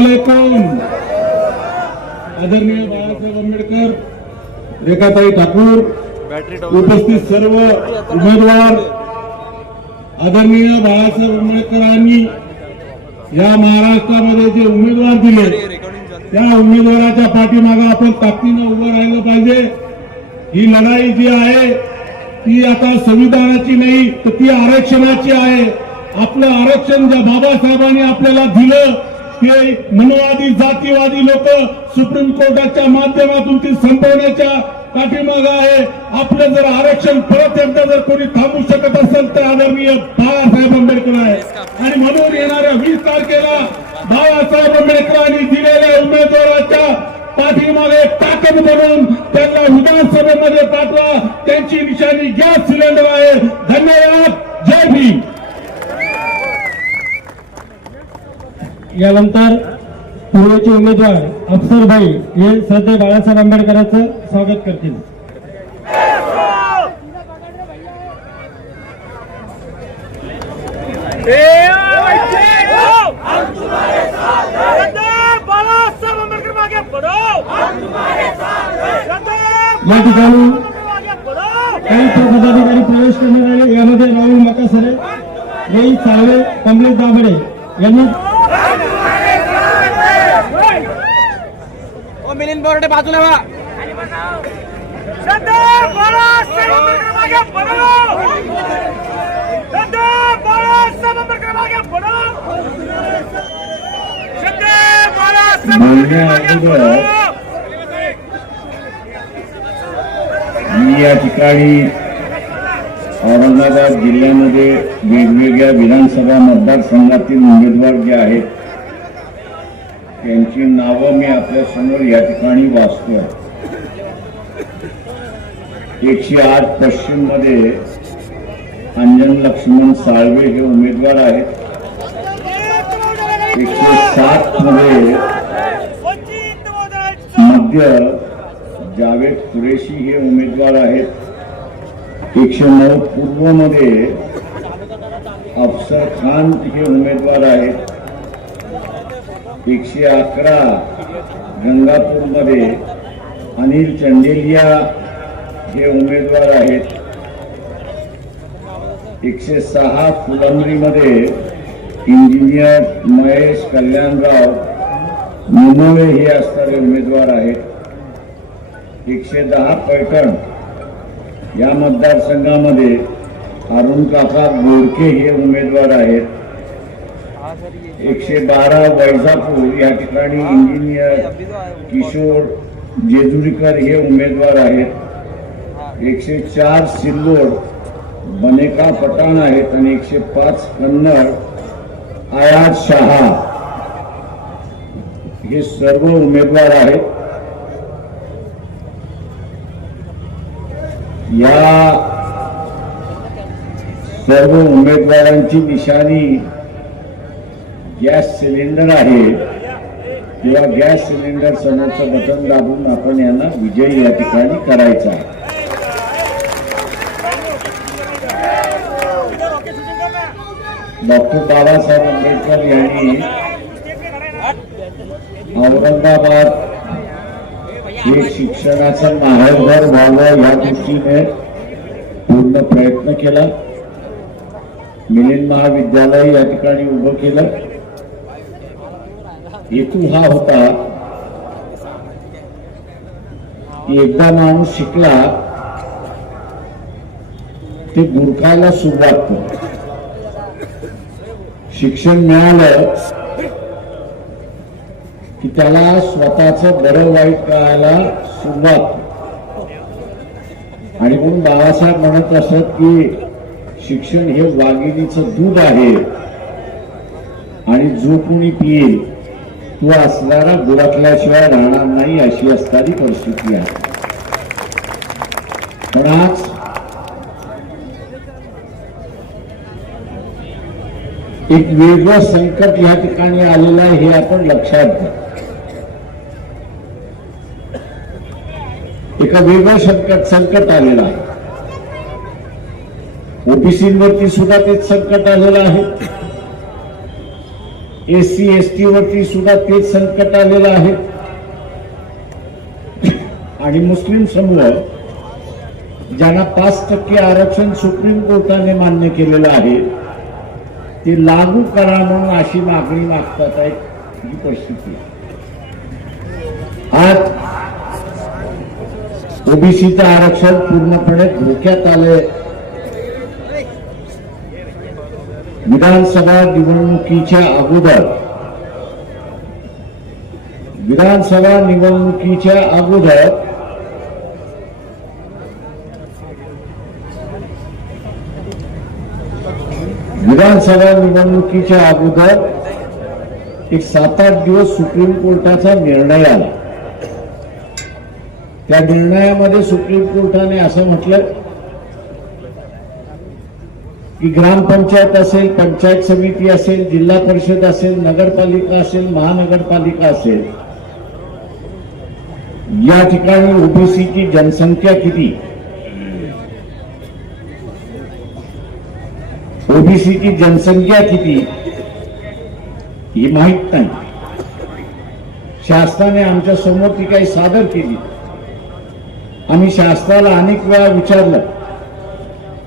आदरणीय बाळासाहेब आंबेडकर, रेखाताई ठाकूर, उपस्थित सर्व उमेदवार, आदरणीय बाळासाहेब आंबेडकरांनी या महाराष्ट्रामध्ये जे उमेदवार दिले त्या उमेदवाराच्या पाठीमागे आपण ताकदीनं उभं राहिलं पाहिजे। ही लढाई जी आहे ती आता संविधानाची नाही तर ती आरक्षणाची आहे। आपलं आरक्षण ज्या बाबासाहेबांनी आपल्याला दिलं ते मनवादी जातीवादी लोक सुप्रीम कोर्टाच्या माध्यमातून ती संपवण्याच्या पाठीमागे आहे। आपलं जर आरक्षण परत एकदा जर कोणी थांबू शकत असेल तर आदरणीय बाळासाहेब आंबेडकर आहे। आणि म्हणून येणाऱ्या 20 तारखेला बाळासाहेब आंबेडकरांनी दिलेल्या उमेदवाराच्या पाठीमागे ताकद बनवून त्यांना विधानसभेमध्ये पाठवा। त्यांची निशाणी गॅस सिलेंडर आहे। धन्यवाद, जय भीम। यानंतर पूर्वेचे उमेदवार अफसर भाई हे श्रद्धेय बाळासाहेब आंबेडकरांचं स्वागत करतील. या ठिकाणी काही पदाधिकारी प्रवेश करणार आले. यामध्ये राहुल मकासरे, रई साळवे, कमलेश दाभडे यांनी मिलिंद बोर्डे बाजूला वा. मी या ठिकाणी औरंगाबाद जिल्ह्यामध्ये वेगवेगळ्या विधानसभा मतदारसंघातील उमेदवार जे आहेत त्यांची नावं मी आपल्या समोर या ठिकाणी वाचतोय. 108 पश्चिम मध्ये अंजन लक्ष्मण साळवे हे उमेदवार आहेत. 107 मध्ये मध्य जावेद कुरेशी हे उमेदवार आहेत. 109 पूर्व मध्ये अफसर खान हे उमेदवार आहेत. 111 गंगापूर मध्ये अनिल चंदेलिया हे उमेदवार आहेत. 106 फुलंब्री मध्ये इंजिनियर महेश कल्याणराव मुनोळे हे असणारे उमेदवार आहेत. 110 पैठण या मतदारसंघामध्ये अरुण काका गोडके हे उमेदवार आहेत. 112 वैजापूर या ठिकाणी इंजिनियर किशोर जेजुरीकर हे उमेदवार आहेत. 104 सिल्लोड बनेका पठाण आहेत आणि 105 कन्नड आयात शहा हे सर्व उमेदवार आहेत. या सर्व उमेदवारांची निशाणी गॅस सिलेंडर आहे किंवा गॅस सिलेंडर समोरचं बटन दाबून आपण यांना विजयी या ठिकाणी करायचा आहे. डॉक्टर बाबासाहेब आंबेडकर यांनी औरंगाबाद हे शिक्षणाचं माहेरघर व्हावं या दृष्टीने पूर्ण प्रयत्न केला. मिलिंद महाविद्यालय या ठिकाणी उभं केलं. हेतू हा होता की एकदा माणूस शिकला ते गुरखायला सुरुवात करतो. शिक्षण मिळालं की त्याला स्वतःचं बरं वाईट कळायला सुरुवात. आणि म्हणून बाबासाहेब म्हणत असत की शिक्षण हे वाघिणीचं दूध आहे आणि जो कोणी पिईल तो असणारा गुराखल्याशिवाय राहणार नाही अशी असणारी परिस्थिती आहे. पण आज एक वेगळं संकट या ठिकाणी आलेलं आहे हे आपण लक्षात घ्या. एका वेगळं संकट आलेलं आहे. ओबीसीवरती सुद्धा तेच संकट आलेलं आहे. एससी एसटी वरती सुद्धा तेच संकट आलेलं आहे. आणि मुस्लिम समूह ज्यांना 5% आरक्षण सुप्रीम कोर्टाने मान्य केलेलं आहे ते लागू करा म्हणून अशी मागणी मागतात आहे. ही परिस्थिती आज ओबीसीचं आरक्षण पूर्णपणे धोक्यात आले. विधानसभा निवडणुकीच्या अगोदर विधानसभा निवडणुकीच्या अगोदर एक 7-8 दिवस सुप्रीम कोर्टाचा निर्णय आला. त्या निर्णयामध्ये सुप्रीम कोर्टाने असं म्हटलं की ग्रामपंचायत असेल, पंचायत समिती असेल, जिल्हा परिषद असेल, नगरपालिका असेल, महानगरपालिका असेल, या ठिकाणी ओबीसीची जनसंख्या किती, ओबीसीची जनसंख्या किती ही माहित नाही. शासनाने आमच्या समोर ती काही सादर केली. आम्ही शासनाला अनेक वेळा विचारलं,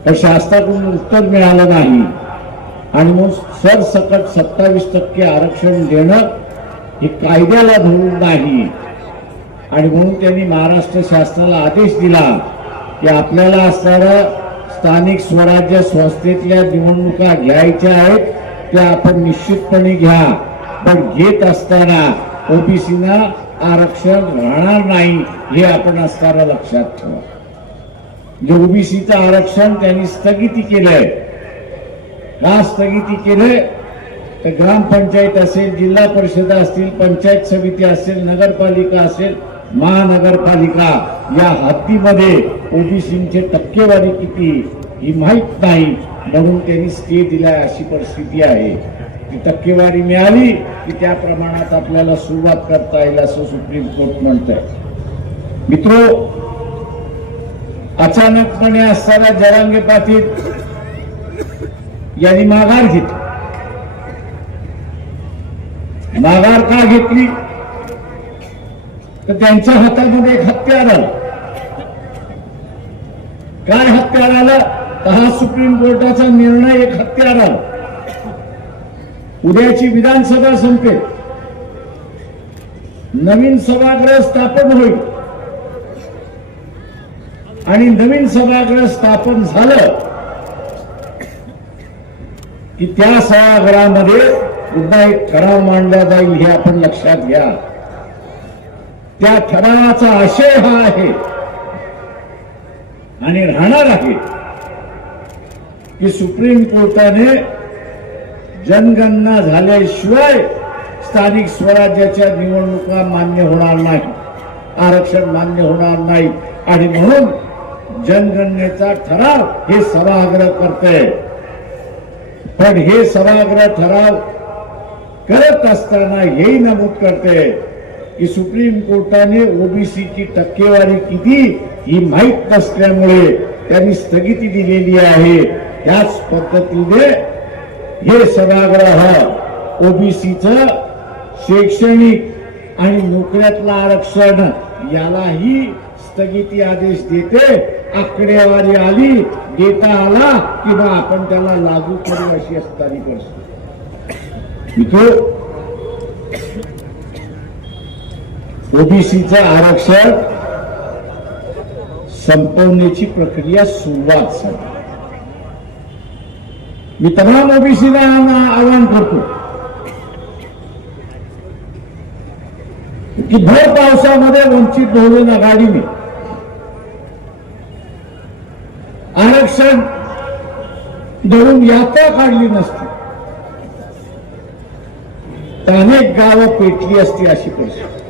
पण शासनाकडून उत्तर मिळालं नाही. आणि मग सरसकट 27% आरक्षण देणं हे कायद्याला धरून नाही. आणि म्हणून त्यांनी महाराष्ट्र शासनाला आदेश दिला की आपल्याला असणाऱ्या स्थानिक स्वराज्य संस्थेतल्या निवडणुका घ्यायच्या आहेत, त्या आपण निश्चितपणे घ्या, पण घेत असताना ओबीसीना आरक्षण राहणार नाही हे आपण असताना लक्षात ठेवा. जे ओबीसीचं आरक्षण त्यांनी स्थगिती केलंय. का स्थगिती केलंय तर ग्रामपंचायत असेल, जिल्हा परिषद असतील, पंचायत समिती असेल, नगरपालिका असेल, महानगरपालिका या हद्दीमध्ये ओबीसींची टक्केवारी किती ही माहित नाही, म्हणून त्यांनी स्टे दिलाय. अशी परिस्थिती आहे. ती टक्केवारी मिळाली की त्या प्रमाणात आपल्याला सुरुवात करता येईल असं सुप्रीम कोर्ट म्हणतंय. मित्रो, अचानकपणे असताना जरांगे पाटील यांनी माघार घेतली. माघार का घेतली तर त्यांच्या हातामध्ये एक हत्यार आलं. काय हत्यार आलं तर हा सुप्रीम कोर्टाचा निर्णय एक हत्यार आला. उद्याची विधानसभा संपेल, नवीन सभागृह स्थापन होईल आणि नवीन सभागृह स्थापन झालं की त्या सभागृहामध्ये पुन्हा एक ठराव मांडला जाईल हे आपण लक्षात घ्या. त्या ठरावाचा आशय हा आहे आणि राहणार आहे की सुप्रीम कोर्टाने जनगणना झाल्याशिवाय स्थानिक स्वराज्याच्या निवडणुका मान्य होणार नाही, आरक्षण मान्य होणार नाही. आणि म्हणून जनगणनेचा ठराव हे सभागृह करते. पण हे सभागृह ठराव करत असताना हेही नमूद करते की सुप्रीम कोर्टाने ओबीसीची टक्केवारी किती ही माहीत नसल्यामुळे त्यांनी स्थगिती दिलेली आहे. त्याच पद्धतीने हे सभागृह ओबीसीचं शैक्षणिक आणि नोकऱ्यातलं आरक्षण यालाही स्थगिती आदेश देते. आकडेवारी आली, डेटा आला की मग आपण त्याला लागू करू अशी असणारी परिस्थिती. मित्रो, ओबीसीचं आरक्षण संपवण्याची प्रक्रिया सुरुवात झाली. मी तमाम ओबीसीला आवाहन करतो की भर पावसामध्ये वंचित बहुजन आघाडीने आरक्षण धरून यात्रा काढली नसती तर अनेक गावं पेटली असती. अशी परिस्थिती,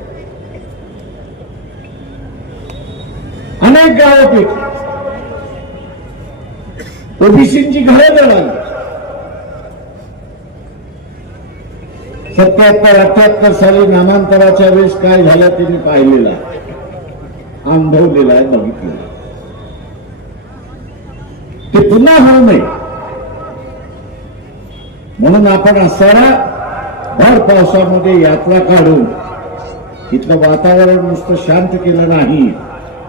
अनेक गावं पेटली, ओबीसींची घरं जळाली. 77-78 साली नामांतराच्या वेळेस काय झालं ते मी पाहिलेलं आहे, अनुभवलेलं आहे, बघितलेलं आहे. ते पुन्हा होऊ नये म्हणून आपण असताना भर पावसामध्ये यात्रा काढून इथलं वातावरण नुसतं शांत केलं नाही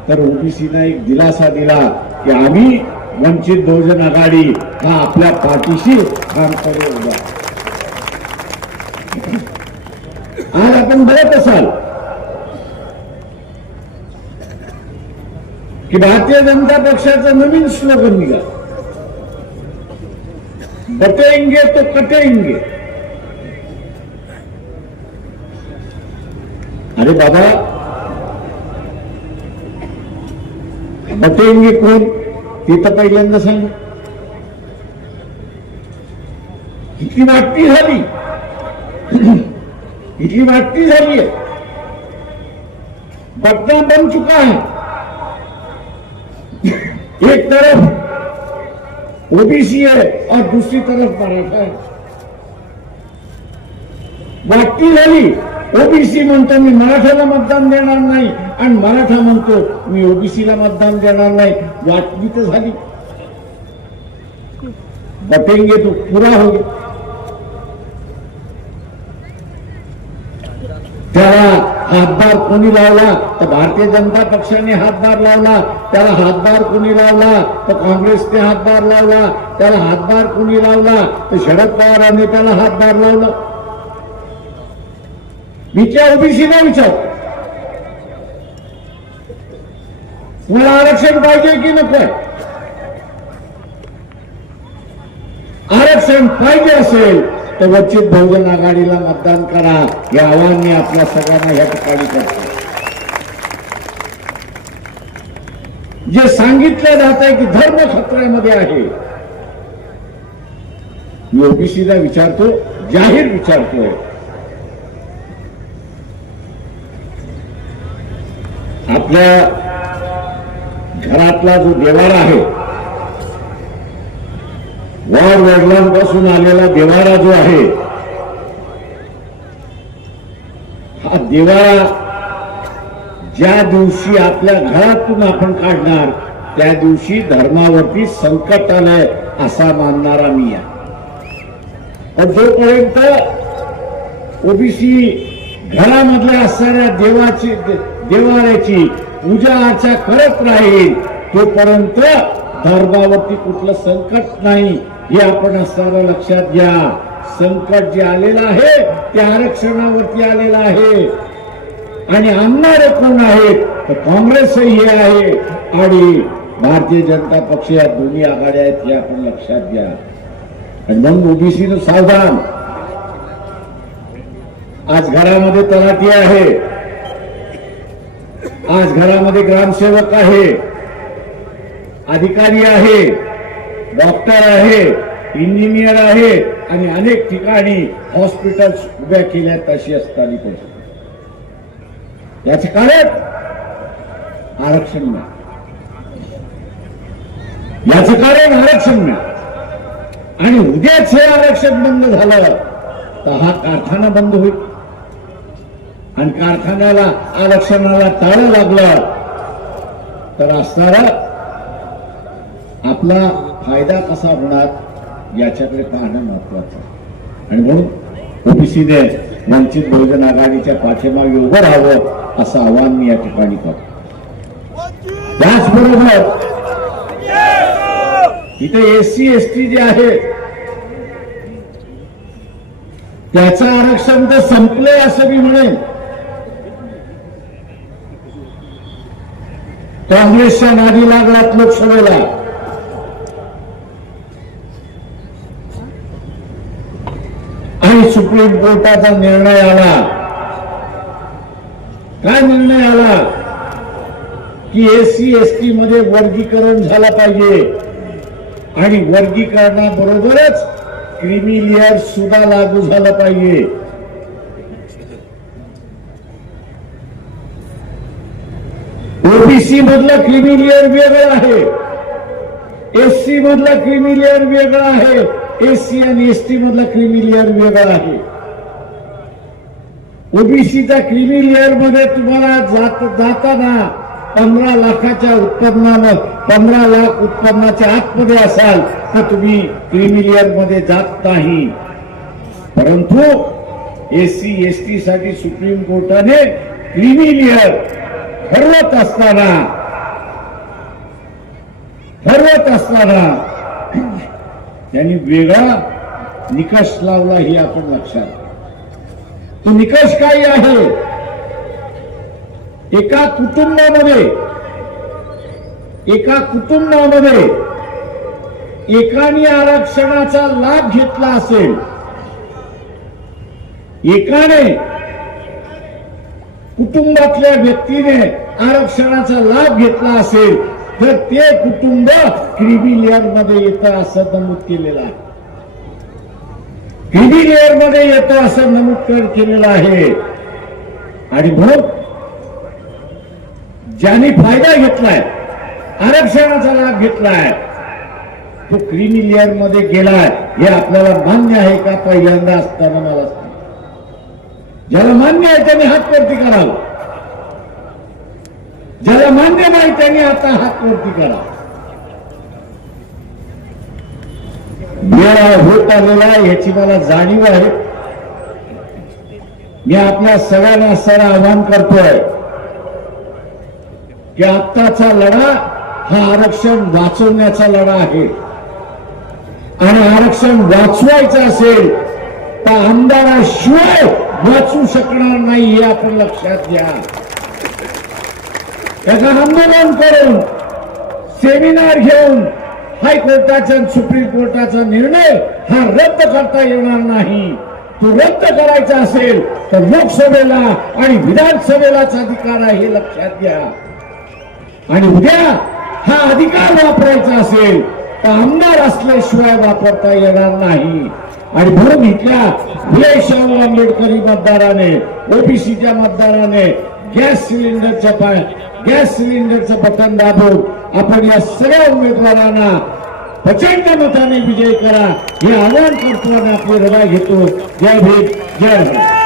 तर ओबीसीना एक दिलासा दिला की आम्ही वंचित बहुजन आघाडी हा आपल्या पाठीशी काम करू. आज आपण बघत असाल की भारतीय जनता पक्षाचं नवीन स्लोगन निघालं, बटेंगे तो कटेंगे. अरे बाबा, बटेंगे कोण ते तर पहिल्यांदा सांग. किती वाटती झाली, इतनी वाटती झाली है, बदनाम बन चुका है. एक तरफ ओबीसी है और दूसरी तरफ मराठा है. वाटती झाली. ओबीसी म्हणतो मी मराठ्याला मतदान देणार नाही आणि मराठा म्हणतो मी ओबीसीला मतदान देणार नाही. वाटली तर झाली. बटेंगे तो पूरा हो गया. त्याला हातभार कोणी लावला तर भारतीय जनता पक्षाने हातभार लावला. त्याला हातभार कोणी लावला तर काँग्रेसने हातभार लावला. त्याला हातभार कोणी लावला तर शरद पवारांनी त्याला हातभार लावला. मी त्या ओबीसीला विचारतो तुम्हाला आरक्षण पाहिजे की नको? आरक्षण पाहिजे असेल तर वंचित बहुजन आघाडीला मतदान करा. हे आवाहन मी आपल्या सगळ्यांना या ठिकाणी करतो. जे सांगितलं जात आहे की धर्म खतऱ्यामध्ये आहे, मी ओबीसीला विचारतो, जाहीर विचारतोय, आपल्या घरातला जो देवारा आहे, वाड वडिलांपासून आलेला देवारा जो आहे, हा देवारा ज्या दिवशी आपल्या घरातून आपण काढणार त्या दिवशी धर्मावरती संकट आलंय असा मानणारा मी आहे. पण जोपर्यंत ओबीसी घरामधल्या असणाऱ्या देवाऱ्याची पूजा अर्चा करत राहील तोपर्यंत धर्मावरती कुठलं संकट नाही हे आपण असताना लक्षात घ्या. संकट जे आलेलं आहे ते आरक्षणावरती आलेलं आहे आणि आणणारे कोण आहेत तर काँग्रेसही हे आहे आणि भारतीय जनता पक्ष, या दोन्ही आघाड्या आहेत हे आपण लक्षात घ्या. आणि मग ओबीसीनं सावधान. आज घरामध्ये तलाठी आहे, आज घरामध्ये ग्रामसेवक आहे, अधिकारी आहे, डॉक्टर आहे, इंजिनियर आहे आणि अनेक ठिकाणी हॉस्पिटल्स उभ्या केल्यात अशी असताना पण याचे कारण आरक्षण नाही. याचं कारण आरक्षण नाही. आणि उद्याच हे आरक्षण बंद झालं तर हा कारखाना बंद होईल आणि कारखान्याला आरक्षणाला टाळं लागलं तर असणारा आपला फायदा कसा होणार याच्याकडे पाहणं महत्वाचं आहे. आणि म्हणून ओबीसीने वंचित बहुजन आघाडीच्या पाठीमागे उभं राहावं असं आवाहन मी या ठिकाणी करतो. त्याचबरोबर इथे एससी एसटी जे आहे त्याचं आरक्षण तर संपलंय असं मी म्हणेन. काँग्रेसच्या नादी लागलात लोकसभेला. आणि सुप्रीम कोर्टाचा निर्णय आला. काय निर्णय आला की एससी एसटी मध्ये वर्गीकरण झालं पाहिजे आणि वर्गीकरणाबरोबरच क्रीमी लेअर सुद्धा लागू झालं पाहिजे. ओबीसी मधलं क्रीमी लेअर वेगळं आहे, एससी मधलं क्रीमी लेअर वेगळं आहे, एससी आणि एसटी मधला क्रीमी लेअर वेगळा आहे. ओबीसीच्या क्रीमी लेअर मध्ये तुम्हाला जाताना 15 लाखाच्या उत्पन्नानं 15 लाख उत्पन्नाच्या आतमध्ये असाल तर तुम्ही क्रीमी लेअर मध्ये जात नाही. परंतु एससी एसटी साठी सुप्रीम कोर्टाने क्रीमी लेअर ठरवत असताना त्यांनी वेगळा निकष लावला हे आपण लक्षात. तो निकष काय आहे? एका कुटुंबामध्ये एकाने आरक्षणाचा लाभ घेतला असेल, एकाने कुटुंबातल्या व्यक्तीने आरक्षणाचा लाभ घेतला असेल तर ते कुटुंब क्रीमी लेअर मध्ये येतं असं नमूद केलेलं आहे. क्रीमी लेअर मध्ये येतं असं नमूद केलेलं आहे. आणि म्हणून ज्यांनी फायदा घेतलाय, आरक्षणाचा लाभ घेतलाय तो क्रीमी लेअर मध्ये गेलाय हे आपल्याला मान्य आहे का? पहिल्यांदा असताना मला सांग. ज्याला मान्य आहे त्यांनी हात वरती करावं, ज्याला मान्य नाही त्यांनी आता हात वरती करा. वेळ होत आलेला आहे याची मला जाणीव आहे. मी आपल्या सगळ्यांना असं आवाहन करतोय की आत्ताचा लढा हा आरक्षण वाचवण्याचा लढा आहे आणि आरक्षण वाचवायचं असेल तर आमदाराशिवाय वाचू शकणार नाही हे आपण लक्षात घ्या. त्याचं आंदोलन करून सेमिनार घेऊन हायकोर्टाचा आणि सुप्रीम कोर्टाचा निर्णय हा रद्द करता येणार नाही. तो रद्द करायचा असेल तर लोकसभेला आणि विधानसभेलाच अधिकार आहे हे लक्षात घ्या. आणि उद्या हा अधिकार वापरायचा असेल तर आमदार असल्याशिवाय वापरता येणार नाही. आणि म्हणून इथल्या फुले शाहू आंबेडकरी मतदाराने, ओबीसीच्या मतदाराने गॅस सिलेंडरचं बटन दाबून आपण या सगळ्या उमेदवारांना प्रचंड मताने विजय करा हे आवाहन करतो आणि आपली रजा घेतो. जय भीम, जय भारत.